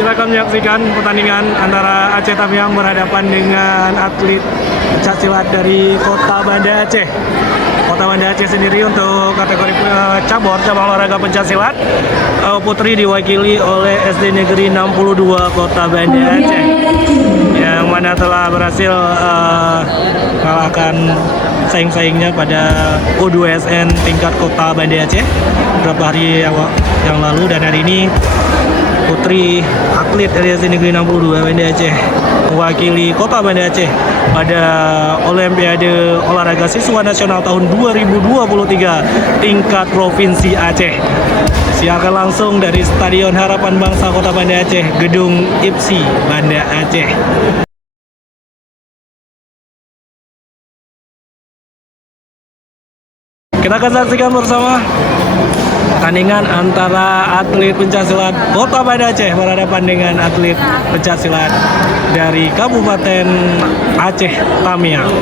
kita akan menyaksikan pertandingan antara Aceh Tamiang berhadapan dengan atlet pencaksilat dari Kota Banda Aceh. Kota Banda Aceh sendiri untuk kategori cabang olahraga pencaksilat putri diwakili oleh SD Negeri 62 Kota Banda Aceh, yang mana telah berhasil mengalahkan saing-saingnya pada U2SN tingkat Kota Banda Aceh beberapa hari yang lalu, dan hari ini putri atlet dari SD Negeri 62 Banda Aceh mewakili Kota Banda Aceh pada Olimpiade Olahraga Siswa Nasional tahun 2023 tingkat Provinsi Aceh. Siarkan langsung dari Stadion Harapan Bangsa Kota Banda Aceh, Gedung IPSI Banda Aceh. Kita akan saksikan bersama pertandingan antara atlet pencaksilat Kota Banda Aceh berhadapan dengan atlet pencaksilat dari Kabupaten Aceh Tamiang.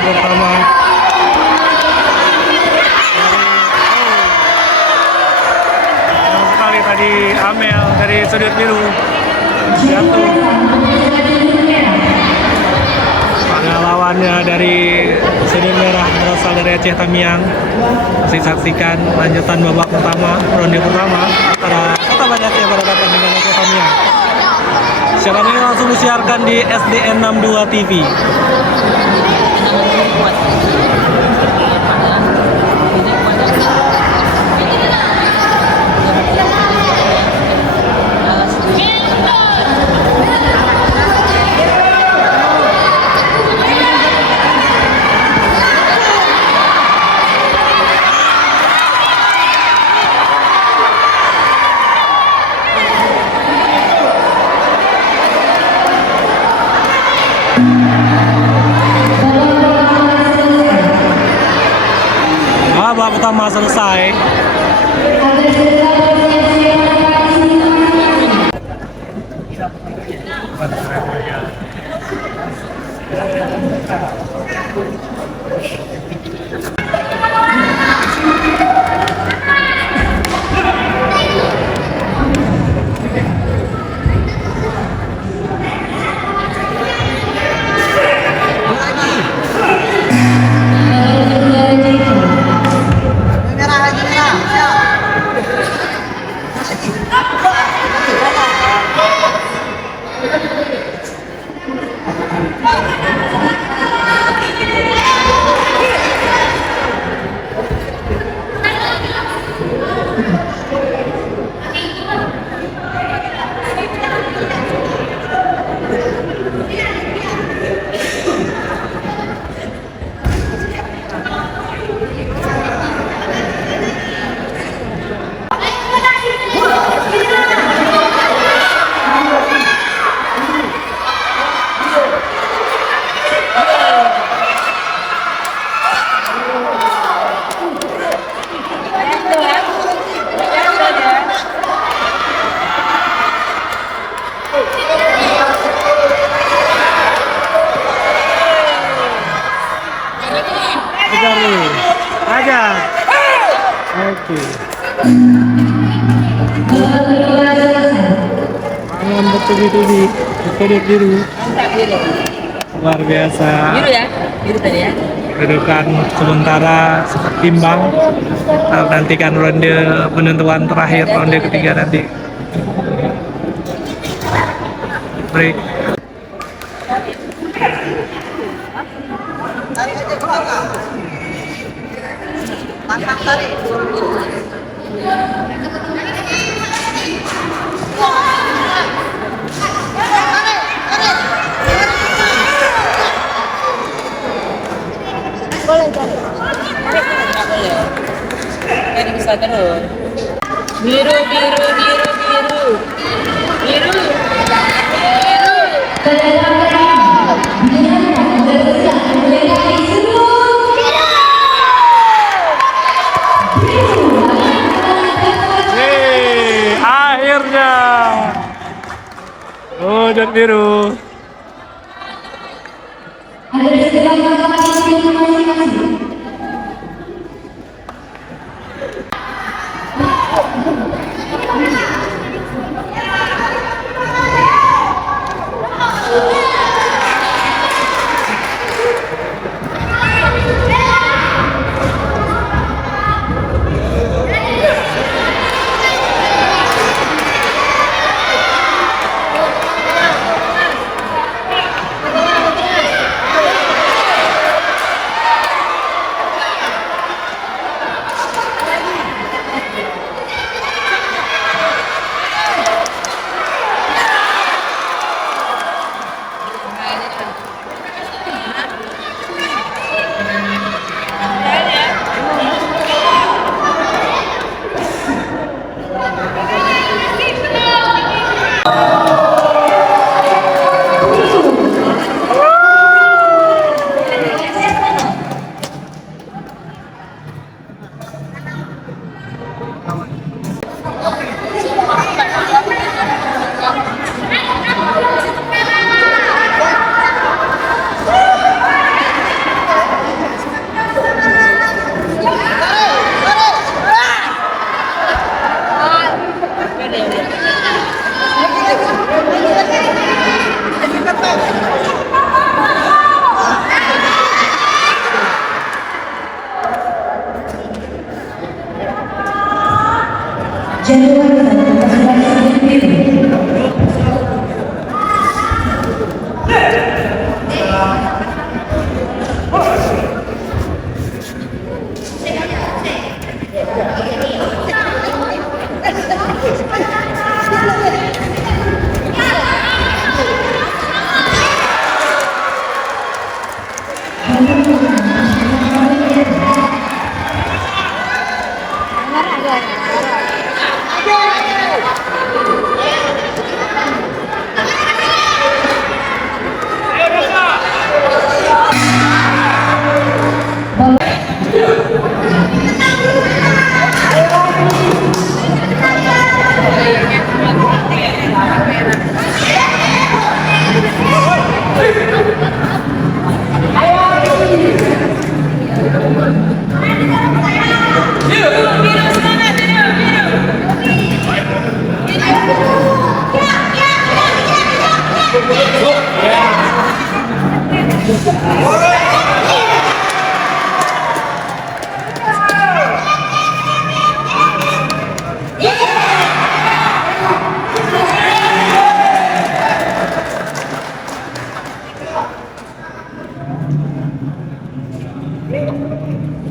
Pertama sekali tadi Amel dari sudut biru jatuh. Pada lawannya dari sudut merah berasal dari Aceh Tamiang. Masih saksikan lanjutan babak pertama, ronde pertama antara Kota Banda Aceh berhadapan dengan Aceh Tamiang. Siaran ini langsung disiarkan di SDN 62 TV. Babak pertama selesai. Merah lagi merah. Tangan bertubi-tubi, kodok biru. Luar biasa. Biru ya? Biru tadi ya? Kedudukan sementara seimbang. Nantikan ronde penentuan terakhir, ronde ketiga nanti. Break. Jadi bisa terus. Biru, biru, biru, biru. Biru. Biru. Akhirnya. Oh, dan biru.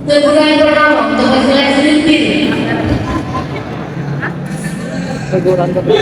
Teguran pertama untuk seleksi tim. Teguran pertama.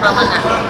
Mana?